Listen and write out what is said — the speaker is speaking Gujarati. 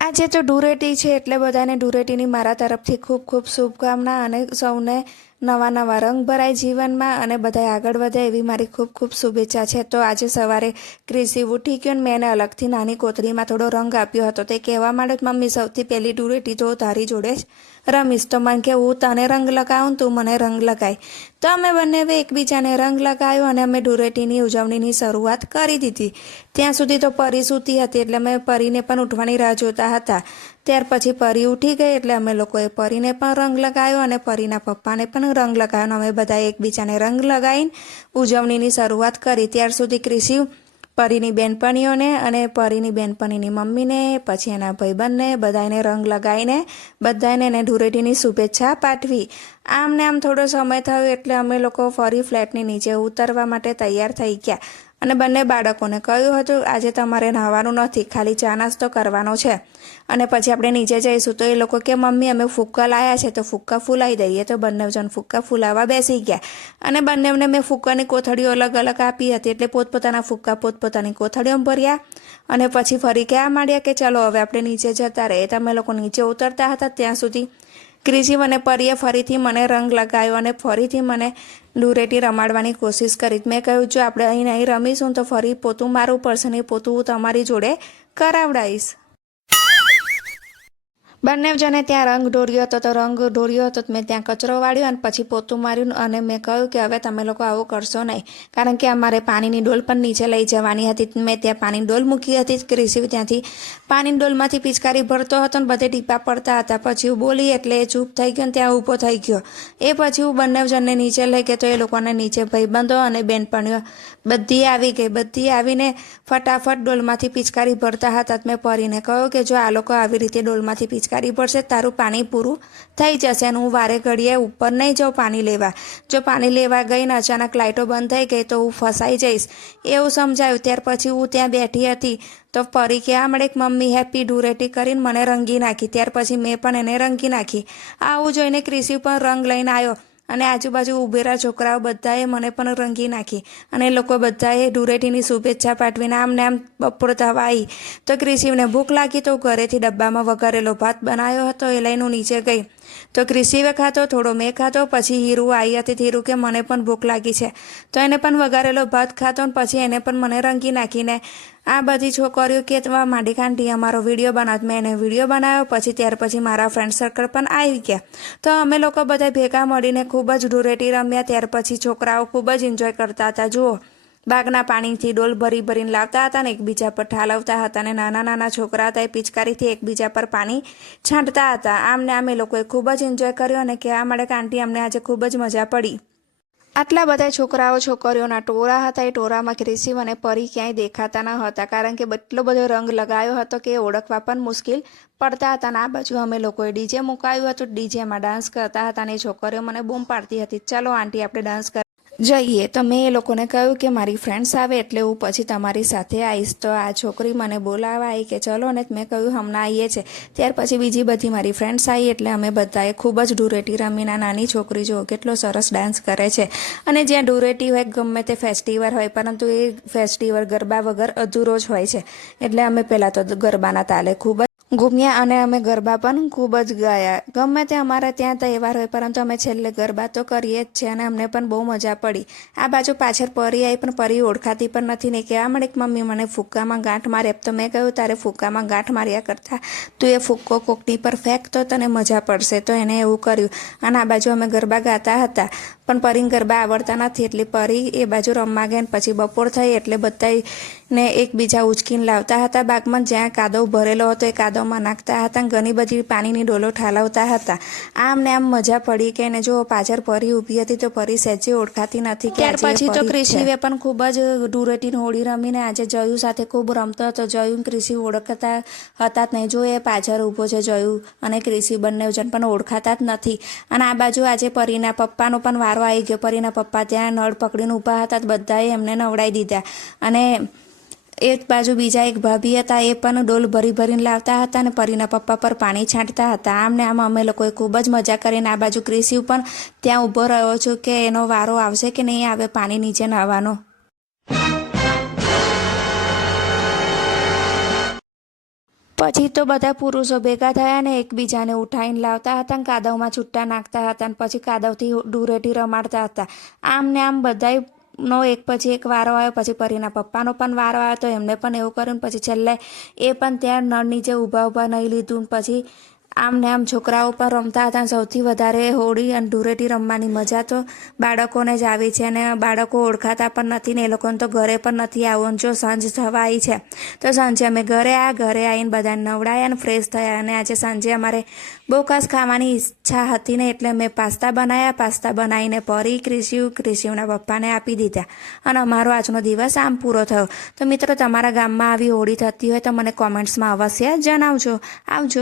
આજે તો ધૂળેટી છે એટલે બધાને ધૂળેટીની મારા તરફથી ખૂબ ખૂબ શુભકામના અને સૌને નવા નવા રંગ ભરાય જીવનમાં અને બધા આગળ વધે એવી મારી ખૂબ ખૂબ શુભેચ્છા છે. તો આજે સવારે ક્રિશી ઉઠી ગયો ને મેં એને અલગથી નાની કોથળીમાં થોડો રંગ આપ્યો હતો. તે કહેવા માંડ્યો મમ્મી સૌથી પહેલી ધૂળેટી તો તારી જોડે જ રમીશ. તો મને કે હું તને રંગ લગાવું તું મને રંગ લગાય. તો અમે બંને એકબીજાને રંગ લગાવ્યો અને અમે ધૂળેટીની ઉજવણીની શરૂઆત કરી દીધી. ત્યાં સુધી તો પરી સૂતી હતી એટલે અમે પરીને પણ ઉઠવાની રાહ જોતા હતા. ત્યાર પછી પરી ઉઠી ગઈ એટલે અમે લોકોએ પરીને પણ રંગ લગાવ્યો અને પરીના પપ્પાને પણ રંગ લગાવ્યો. અમે બધાએ એકબીજાને રંગ લગાવીને ઉજવણીની શરૂઆત કરી. ત્યાર સુધી ક્રિશી પરીની બેનપણીઓને અને પરીની બેનપણીની મમ્મીને પછી એના ભાઈબંધને બધાને રંગ લગાવીને બધાને એને ધૂળેટીની શુભેચ્છા પાઠવી. આમ ને આમ થોડો સમય થયો એટલે અમે લોકો ફરી ફ્લેટની નીચે ઉતરવા માટે તૈયાર થઈ ગયા અને બંને બાળકોને કહ્યું હતું આજે તમારે નહાવાનું નથી, ખાલી ચા નાસ્તો કરવાનો છે અને પછી આપણે નીચે જઈશું. તો એ લોકો કે મમ્મી અમે ફુગ્ગા લાવ્યા છે તો ફુગ્ગા ફૂલાઈ દઈએ. તો બંને જણ ફુગ્ગા ફૂલાવવા બેસી ગયા અને બંનેને મેં ફુગ્ગાની કોથળીઓ અલગ અલગ આપી હતી એટલે પોતપોતાના ફુગ્ગા પોતપોતાની કોથળીઓમાં ભર્યા અને પછી ફરી કહેવા માંડ્યા કે ચાલો હવે આપણે નીચે જતા રહીએ. તમે લોકો નીચે ઉતરતા હતા ત્યાં સુધી ક્રિશી અને પરીએ ફરીથી મને રંગ લગાવ્યો અને ફરીથી મને ધૂળેટી રમાડવાની કોશિશ કરી. મેં કહ્યું જો આપણે અહીં રમીશું તો ફરી પોતું મારવું પડશે ને પોતું હું તમારી જોડે કરાવડાવીશ. બંને જણે ત્યાં રંગ ઢોળ્યો હતો તો રંગ ઢોળ્યો હતો મેં ત્યાં કચરો વાળ્યો અને પછી પોતું માર્યું અને મેં કહ્યું કે હવે તમે લોકો આવું કરશો નહીં કારણ કે અમારે પાણીની ડોલ પણ નીચે લઈ જવાની હતી. મેં ત્યાં પાણીની ડોલ મૂકી હતી. ક્રિશી ત્યાંથી પાણીની ડોલમાંથી પિચકારી ભરતો હતો ને બધે ટીપા પડતા હતા. પછી હું બોલી એટલે એ ચૂપ થઈ ગયો ને ત્યાં ઊભો થઈ ગયો. એ પછી હું બંને જણને નીચે લઈ ગઈ તો એ લોકોને નીચે ભાઈબંધો અને બેનપણીઓ બધી આવી ગઈ. બધી આવીને ફટાફટ ડોલમાંથી પિચકારી ભરતા હતા. મેં પરીને કહ્યું કે જો આ લોકો આવી રીતે ડોલમાંથી પિચકારી ભરશે તારું પાણી પૂરું થઈ જશે અને હું વારે ઘડીએ ઉપર નહીં જાઉં પાણી લેવા. જો પાણી લેવા ગઈ ને અચાનક લાઇટો બંધ થઈ ગઈ તો હું ફસાઈ જઈશ એવું સમજાયું. ત્યાર પછી હું ત્યાં બેઠી હતી તો પરી કહેવા મળે કે મમ્મી હેપી ધૂળેટી કરીને મને રંગી નાખી. ત્યાર પછી મેં પણ એને રંગી નાખી. આવું જોઈને ક્રિશી પણ રંગ લઈને આવ્યો અને આજુબાજુ ઉભેલા છોકરાઓ બધાએ મને પણ રંગી નાખી અને એ લોકો બધાએ ધૂળેટીની શુભેચ્છા પાઠવીને આમને આમ બપોર થવા આવી. તો ક્રિશીને ભૂખ લાગી તો ઘરેથી ડબ્બામાં વઘારેલો ભાત બનાવ્યો હતો એ લઈને હું નીચે ગઈ. તો ક્રિશીએ ખાધો, થોડો મેં ખાધો. પછી હીરુ આવી હતી. હીરુ કે મને પણ ભૂખ લાગી છે તો એને પણ વઘારેલો ભાત ખાધો ને પછી એને પણ મને રંગી નાખીને આ બધી છોકરીઓ કહેવા માંડી કાંટી અમારો વિડીયો બનાવ. મેં એને વિડીયો બનાવ્યો. પછી ત્યાર પછી મારા ફ્રેન્ડ સર્કલ પણ આવી ગયા તો અમે લોકો બધા ભેગા મળીને ખૂબ જ ધૂળેટી રમ્યા. ત્યાર પછી છોકરાઓ ખૂબ જ એન્જોય કરતા હતા. જુઓ બાગના પાણીથી ડોલ ભરી ભરીને લાવતા હતા ને એકબીજા પર ઠાલવતા હતા અને નાના નાના છોકરા હતા એ પિચકારીથી એકબીજા પર પાણી છાંટતા હતા. આમને આમ એ લોકોએ ખૂબ જ એન્જોય કર્યો અને કહેવા મળે કે આંટી અમને આજે ખૂબ જ મજા પડી. આટલા બધા છોકરાઓ છોકરીઓના ટોળા હતા. એ ટોળામાં ક્રિશી અને પરી ક્યાંય દેખાતા ન હતા કારણ કે એટલો બધો રંગ લગાવ્યો હતો કે ઓળખવા પણ મુશ્કેલ પડતા હતા. અને આ બાજુ અમે લોકોએ ડીજે મુકાવ્યું હતું. ડીજેમાં ડાન્સ કરતા હતા અને એ છોકરીઓ મને બૂમ પાડતી હતી ચાલો આંટી આપણે ડાન્સ જઈએ. તો મેં એ લોકોને કહ્યું કે મારી ફ્રેન્ડ્સ આવે એટલે હું પછી તમારી સાથે આવીશ. તો આ છોકરી મને બોલાવવા આવી કે ચલો ને મેં કહ્યું હમણાં આવીએ છે. ત્યાર પછી બીજી બધી મારી ફ્રેન્ડ્સ આવી એટલે અમે બધાએ ખૂબ જ ધૂળેટી રમીને નાની છોકરી જો કેટલો સરસ ડાન્સ કરે છે. અને જ્યાં ધૂળેટી હોય ગમે તે ફેસ્ટિવલ હોય પરંતુ એ ફેસ્ટિવલ ગરબા વગર અધૂરો જ હોય છે. એટલે અમે પહેલાં તો ગરબાના તાલે ખૂબ ઘૂમ્યા અને અમે ગરબા પણ ખૂબ જ ગાયા. ગમે તે અમારા ત્યાં તહેવાર હોય પરંતુ અમે છેલ્લે ગરબા તો કરીએ જ છે અને અમને પણ બહુ મજા પડી. આ બાજુ પાછળ પરી આવી પણ પરી ઓળખાતી પણ નથી ને કહેવા મળે કે મમ્મી મને ફુગ્ગામાં ગાંઠ મારે. તો મેં કહ્યું તારે ફુગ્ગામાં ગાંઠ માર્યા કરતાં તું એ ફુગ્ગો કોકની પર ફેંક તો તને મજા પડશે. તો એને એવું કર્યું અને આ બાજુ અમે ગરબા ગાતા હતા પણ પરીને ગરબા આવડતા નથી એટલે પરી એ બાજુ રમવા ગયા. પછી બપોર થઈ એટલે બધાને એકબીજા ઉચકીને લાવતા હતા બાગમાં. જ્યાં કાદવ ભરેલો હતો એ કાદવમાં નાખતા હતા. ઘણી બધી પાણીની ડોલો ઠાલવતા હતા. આમ ને આમ મજા પડી કે એને જો પાછળ પરી ઊભી હતી તો પરી સહેજે ઓળખાતી નથી. ત્યાર પછી તો ક્રિશીએ પણ ખૂબ જ ધૂળેટીની હોળી રમીને આજે જયુ સાથે ખૂબ રમતો હતો. જયુ ક્રિશી ઓળખતા હતા જ નહીં. જો એ પાછળ ઊભો છે જયુ અને ક્રિશી બંને જણ પણ ઓળખાતા જ નથી. અને આ બાજુ આજે પરીના પપ્પાનો પણ વારો આવી ગયો. પરીના પપ્પા ત્યાં નળ પકડીને ઊભા હતા બધાએ એમને નવડાવી દીધા અને એક બાજુ બીજા એક ભાભી હતા એ પણ ડોલ ભરી ભરીને લાવતા હતા અને પરીના પપ્પા પર પાણી છાંટતા હતા. આમને આમ અમે લોકોએ ખૂબ જ મજા કરીને આ બાજુ ક્રિશી પણ ત્યાં ઊભો રહ્યો છું કે એનો વારો આવશે કે નહીં આવે પાણી નીચે નાહવાનો. પછી તો બધા પુરુષો ભેગા થયા ને એકબીજાને ઉઠાવીને લાવતા હતા ને કાદવમાં છૂટા નાખતા હતા ને પછી કાદવથી ધૂળેટી રમાડતા હતા. આમ ને આમ બધાય નો એક પછી એક વારો આવ્યો. પછી પરીના પપ્પાનો પણ વારો આવ્યો તો એમને પણ એવું કર્યું. પછી છેલ્લે એ પણ ત્યાં નળ નીચે ઊભા નહીં લીધું. પછી આમ ને આમ છોકરાઓ પણ રમતા હતા. સૌથી વધારે હોળી અને ધૂળેટી રમવાની મજા તો બાળકોને જ આવી છે. અને બાળકો ઓળખાતા પણ નથી ને એ લોકોને તો ઘરે પણ નથી આવવાનું. જો સાંજ થવા આવી છે તો સાંજે અમે ઘરે આવીને બધાને નવડાયા અને ફ્રેશ થયા. અને આજે સાંજે અમારે બહુ ખાસ ખાવાની ઈચ્છા હતી ને એટલે મેં પાસ્તા બનાવ્યા. પાસ્તા બનાવીને પરી, ક્રિશિવના પપ્પાને આપી દીધા અને અમારો આજનો દિવસ આમ પૂરો થયો. તો મિત્રો, તમારા ગામમાં આવી હોળી થતી હોય તો મને કોમેન્ટ્સમાં અવશ્ય જણાવજો. આવજો.